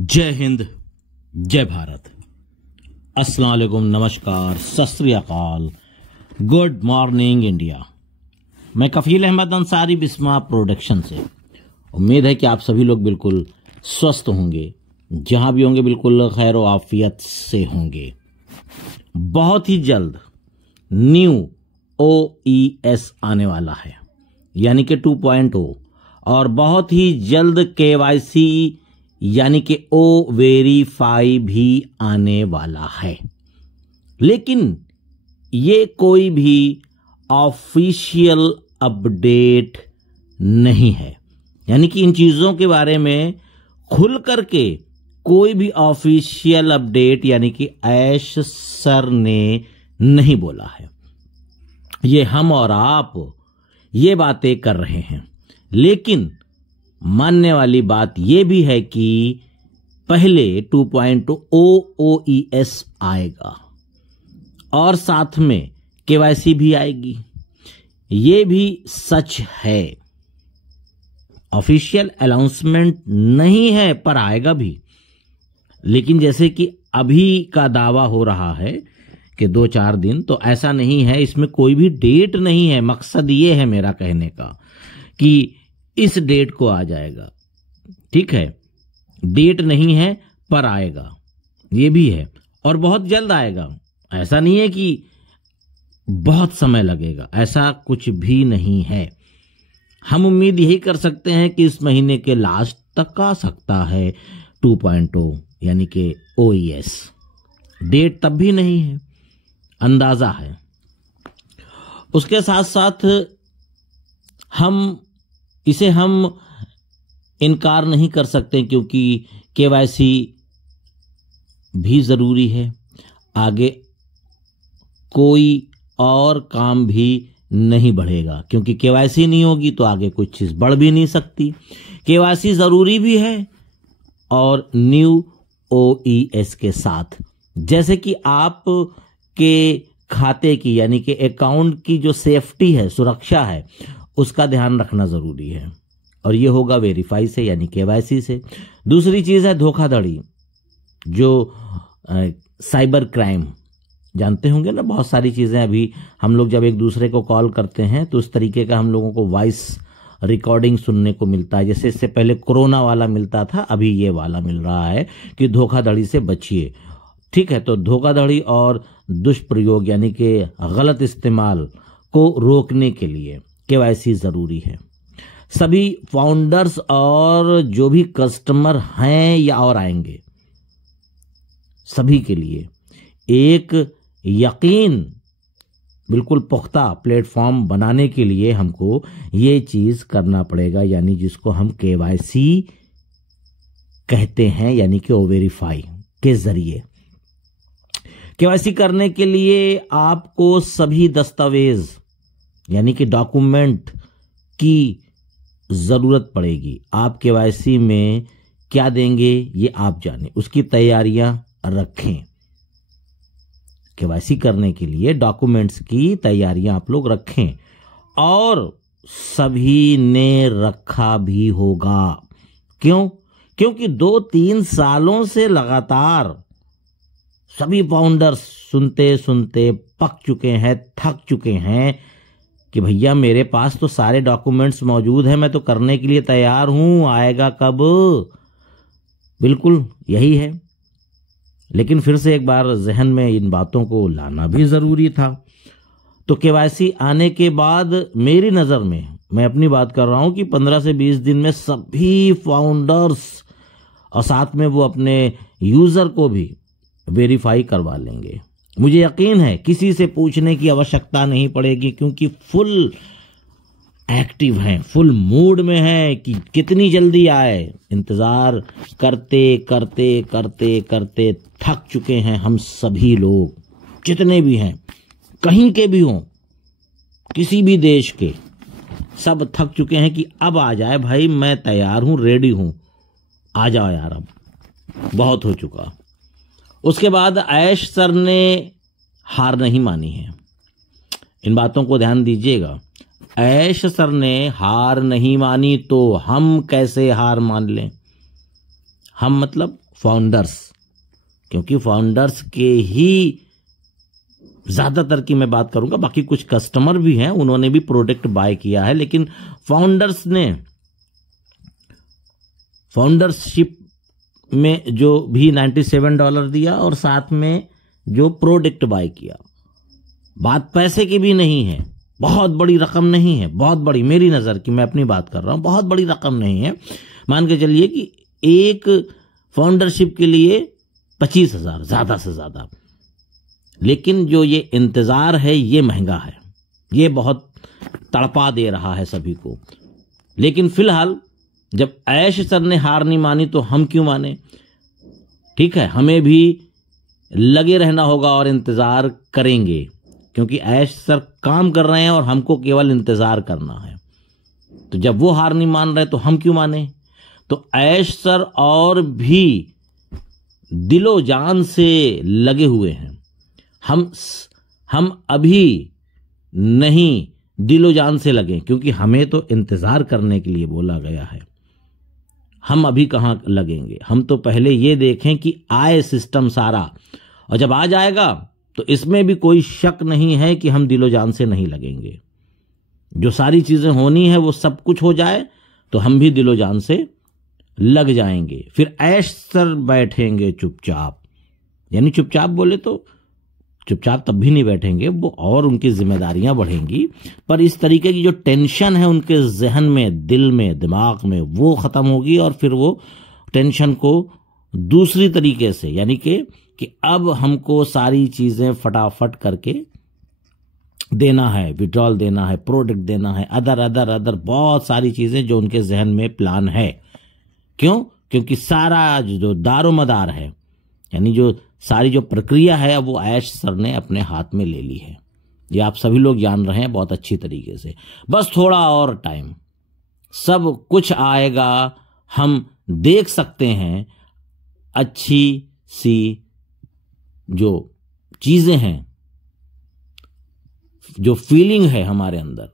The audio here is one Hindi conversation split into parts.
जय हिंद, जय भारत, अस्सलाम वालेकुम, नमस्कार, सत श्री अकाल, गुड मॉर्निंग इंडिया। मैं कफील अहमद अंसारी, बिस्मा प्रोडक्शन से। उम्मीद है कि आप सभी लोग बिल्कुल स्वस्थ होंगे, जहां भी होंगे बिल्कुल खैर व आफियत से होंगे। बहुत ही जल्द न्यू OES आने वाला है, यानी कि 2.0, और बहुत ही जल्द KYC यानी कि O वेरीफाई भी आने वाला है। लेकिन ये कोई भी ऑफिशियल अपडेट नहीं है, यानी कि इन चीजों के बारे में खुल करके कोई भी ऑफिशियल अपडेट यानी कि ऐश सर ने नहीं बोला है। ये हम और आप ये बातें कर रहे हैं, लेकिन मानने वाली बात यह भी है कि पहले 2.0 OES आएगा और साथ में KYC भी आएगी। ये भी सच है, ऑफिशियल अनाउंसमेंट नहीं है पर आएगा भी। लेकिन जैसे कि अभी का दावा हो रहा है कि 2-4 दिन, तो ऐसा नहीं है, इसमें कोई भी डेट नहीं है। मकसद ये है मेरा कहने का कि इस डेट को आ जाएगा, ठीक है, डेट नहीं है पर आएगा, ये भी है, और बहुत जल्द आएगा। ऐसा नहीं है कि बहुत समय लगेगा, ऐसा कुछ भी नहीं है। हम उम्मीद यही कर सकते हैं कि इस महीने के लास्ट तक आ सकता है 2.0 यानी कि OES। डेट तब भी नहीं है, अंदाजा है। उसके साथ साथ हम इनकार नहीं कर सकते, क्योंकि KYC भी जरूरी है। आगे कोई और काम भी नहीं बढ़ेगा, क्योंकि KYC नहीं होगी तो आगे कुछ चीज बढ़ भी नहीं सकती। KYC जरूरी भी है, और न्यू OES के साथ, जैसे कि आप के खाते की यानी कि अकाउंट की जो सेफ्टी है, सुरक्षा है, उसका ध्यान रखना जरूरी है, और ये होगा वेरीफाई से यानी KYC से। दूसरी चीज है धोखाधड़ी, जो साइबर क्राइम, जानते होंगे ना, बहुत सारी चीजें। अभी हम लोग जब एक दूसरे को कॉल करते हैं तो उस तरीके का हम लोगों को वॉइस रिकॉर्डिंग सुनने को मिलता है। जैसे इससे पहले कोरोना वाला मिलता था, अभी ये वाला मिल रहा है कि धोखाधड़ी से बचिए, ठीक है। तो धोखाधड़ी और दुष्प्रयोग यानी कि गलत इस्तेमाल को रोकने के लिए KYC जरूरी है। सभी फाउंडर्स और जो भी कस्टमर हैं या और आएंगे, सभी के लिए एक यकीन बिल्कुल पुख्ता प्लेटफॉर्म बनाने के लिए हमको ये चीज करना पड़ेगा, यानी जिसको हम KYC कहते हैं, यानी कि O वेरीफाई के जरिए। KYC करने के लिए आपको सभी दस्तावेज यानी कि डॉक्यूमेंट की जरूरत पड़ेगी। आप KYC में क्या देंगे ये आप जाने, उसकी तैयारियां रखें। KYC करने के लिए डॉक्यूमेंट्स की तैयारियां आप लोग रखें, और सभी ने रखा भी होगा। क्यों? क्योंकि 2-3 सालों से लगातार सभी फाउंडर्स सुनते सुनते पक चुके हैं, थक चुके हैं कि भैया मेरे पास तो सारे डॉक्यूमेंट्स मौजूद हैं, मैं तो करने के लिए तैयार हूं, आएगा कब? बिल्कुल यही है। लेकिन फिर से एक बार जहन में इन बातों को लाना भी जरूरी था। तो KYC आने के बाद मेरी नजर में, मैं अपनी बात कर रहा हूं, कि 15 से 20 दिन में सभी फाउंडर्स और साथ में वो अपने यूजर को भी वेरीफाई करवा लेंगे। मुझे यकीन है किसी से पूछने की आवश्यकता नहीं पड़ेगी, क्योंकि फुल एक्टिव हैं, फुल मूड में हैं कि कितनी जल्दी आए। इंतजार करते करते करते करते थक चुके हैं हम सभी लोग, जितने भी हैं, कहीं के भी हों, किसी भी देश के, सब थक चुके हैं कि अब आ जाए भाई, मैं तैयार हूं, रेडी हूं, आ जाओ यार, अब बहुत हो चुका। उसके बाद ऐश सर ने हार नहीं मानी है, इन बातों को ध्यान दीजिएगा। ऐश सर ने हार नहीं मानी तो हम कैसे हार मान लें? हम मतलब फाउंडर्स, क्योंकि फाउंडर्स के ही ज़्यादातर की मैं बात करूंगा, बाकी कुछ कस्टमर भी हैं, उन्होंने भी प्रोडक्ट बाय किया है, लेकिन फाउंडर्स ने फाउंडरशिप में जो भी $97 दिया और साथ में जो प्रोडक्ट बाय किया, बात पैसे की भी नहीं है, बहुत बड़ी रकम नहीं है, बहुत बड़ी मेरी नज़र की मैं अपनी बात कर रहा हूँ, बहुत बड़ी रकम नहीं है। मान के चलिए कि एक फाउंडरशिप के लिए 25,000 ज़्यादा से ज़्यादा, लेकिन जो ये इंतज़ार है ये महंगा है, ये बहुत तड़पा दे रहा है सभी को। लेकिन फिलहाल जब ऐश सर ने हार नहीं मानी तो हम क्यों माने? ठीक है, हमें भी लगे रहना होगा और इंतज़ार करेंगे, क्योंकि ऐश सर काम कर रहे हैं और हमको केवल इंतज़ार करना है। तो जब वो हार नहीं मान रहे तो हम क्यों माने? तो ऐश सर और भी दिलो जान से लगे हुए हैं। हम अभी नहीं दिलो जान से लगे, क्योंकि हमें तो इंतज़ार करने के लिए बोला गया है। हम अभी कहाँ लगेंगे? हम तो पहले ये देखें कि आए सिस्टम सारा, और जब आ जाएगा तो इसमें भी कोई शक नहीं है कि हम दिलो जान से नहीं लगेंगे। जो सारी चीज़ें होनी है वो सब कुछ हो जाए तो हम भी दिलो जान से लग जाएंगे। फिर ऐश सर बैठेंगे चुपचाप, यानी चुपचाप बोले तो चुपचाप तब भी नहीं बैठेंगे वो, और उनकी जिम्मेदारियां बढ़ेंगी, पर इस तरीके की जो टेंशन है उनके जहन में, दिल में, दिमाग में, वो ख़त्म होगी। और फिर वो टेंशन को दूसरी तरीके से, यानी कि अब हमको सारी चीज़ें फटाफट करके देना है, विड्रॉल देना है, प्रोडक्ट देना है, अदर बहुत सारी चीज़ें जो उनके जहन में प्लान है। क्यों? क्योंकि सारा जो दारोमदार है, यानी जो सारी जो प्रक्रिया है, वो ऐश सर ने अपने हाथ में ले ली है। ये आप सभी लोग जान रहे हैं बहुत अच्छी तरीके से। बस थोड़ा और टाइम, सब कुछ आएगा। हम देख सकते हैं अच्छी सी जो चीज़ें हैं, जो फीलिंग है हमारे अंदर,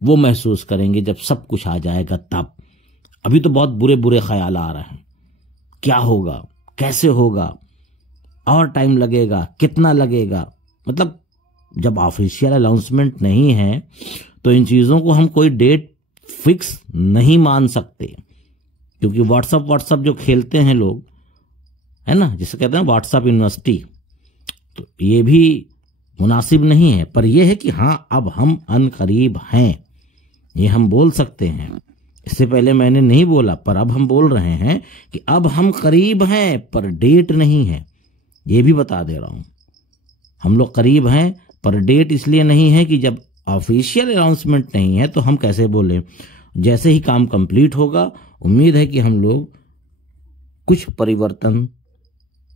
वो महसूस करेंगे जब सब कुछ आ जाएगा तब। अभी तो बहुत बुरे बुरे ख्याल आ रहे हैं, क्या होगा, कैसे होगा, और टाइम लगेगा, कितना लगेगा। मतलब जब ऑफिशियल अनाउंसमेंट नहीं है तो इन चीज़ों को हम कोई डेट फिक्स नहीं मान सकते, क्योंकि व्हाट्सअप जो खेलते हैं लोग, है ना, जिसे कहते हैं व्हाट्सअप यूनिवर्सिटी, तो ये भी मुनासिब नहीं है। पर यह है कि हाँ, अब हम अनकरीब हैं, ये हम बोल सकते हैं। इससे पहले मैंने नहीं बोला, पर अब हम बोल रहे हैं कि अब हम करीब हैं, पर डेट नहीं है। ये भी बता दे रहा हूं, हम लोग करीब हैं, पर डेट इसलिए नहीं है कि जब ऑफिशियल अनाउंसमेंट नहीं है तो हम कैसे बोलें। जैसे ही काम कंप्लीट होगा, उम्मीद है कि हम लोग कुछ परिवर्तन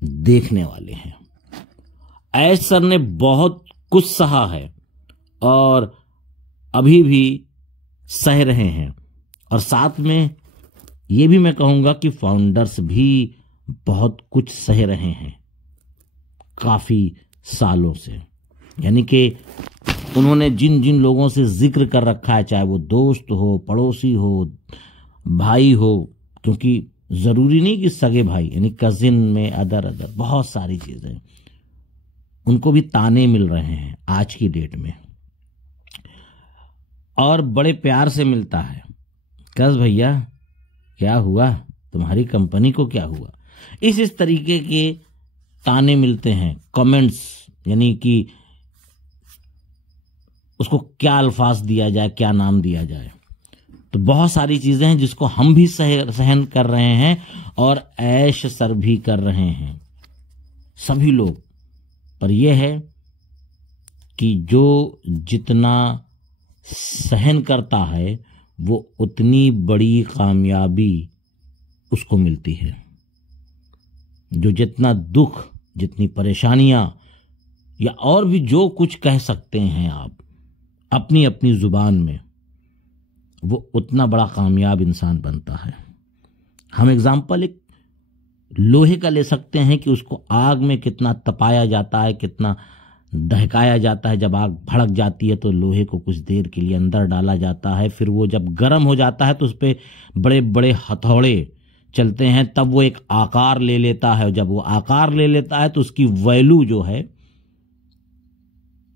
देखने वाले हैं। ऐश सर ने बहुत कुछ सहा है और अभी भी सह रहे हैं, और साथ में ये भी मैं कहूँगा कि फाउंडर्स भी बहुत कुछ सह रहे हैं काफ़ी सालों से। यानी कि उन्होंने जिन जिन लोगों से जिक्र कर रखा है, चाहे वो दोस्त हो, पड़ोसी हो, भाई हो, क्योंकि ज़रूरी नहीं कि सगे भाई, यानी कजिन में अदर बहुत सारी चीज़ें, उनको भी ताने मिल रहे हैं आज की डेट में, और बड़े प्यार से मिलता है। कस भैया क्या हुआ, तुम्हारी कंपनी को क्या हुआ, इस तरीके के ताने मिलते हैं, कमेंट्स, यानी कि उसको क्या अल्फाज दिया जाए, क्या नाम दिया जाए। तो बहुत सारी चीज़ें हैं जिसको हम भी सहन कर रहे हैं और ऐश सर भी कर रहे हैं, सभी लोग। पर यह है कि जो जितना सहन करता है वो उतनी बड़ी कामयाबी उसको मिलती है। जो जितना दुख, जितनी परेशानियां, या और भी जो कुछ कह सकते हैं आप अपनी अपनी जुबान में, वो उतना बड़ा कामयाब इंसान बनता है। हम एग्जाम्पल एक लोहे का ले सकते हैं कि उसको आग में कितना तपाया जाता है, कितना दहकाया जाता है। जब आग भड़क जाती है तो लोहे को कुछ देर के लिए अंदर डाला जाता है, फिर वो जब गर्म हो जाता है तो उस पर बड़े बड़े हथौड़े चलते हैं तब वो एक आकार ले लेता है। जब वो आकार ले लेता है तो उसकी वैल्यू जो है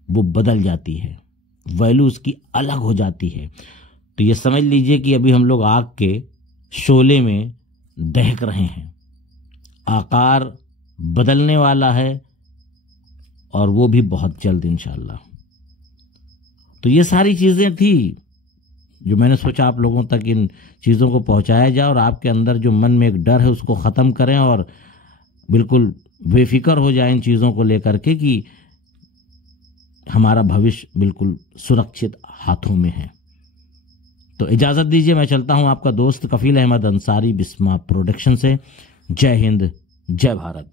वो बदल जाती है, वैल्यू उसकी अलग हो जाती है। तो ये समझ लीजिए कि अभी हम लोग आग के शोले में दहक रहे हैं, आकार बदलने वाला है और वो भी बहुत जल्द इंशाल्लाह। तो ये सारी चीज़ें थी जो मैंने सोचा आप लोगों तक इन चीज़ों को पहुंचाया जाए और आपके अंदर जो मन में एक डर है उसको ख़त्म करें और बिल्कुल बेफिक्र हो जाए इन चीज़ों को लेकर के कि हमारा भविष्य बिल्कुल सुरक्षित हाथों में है। तो इजाज़त दीजिए, मैं चलता हूं आपका दोस्त कफील अहमद अंसारी बिस्मा प्रोडक्शन से। जय हिंद, जय भारत।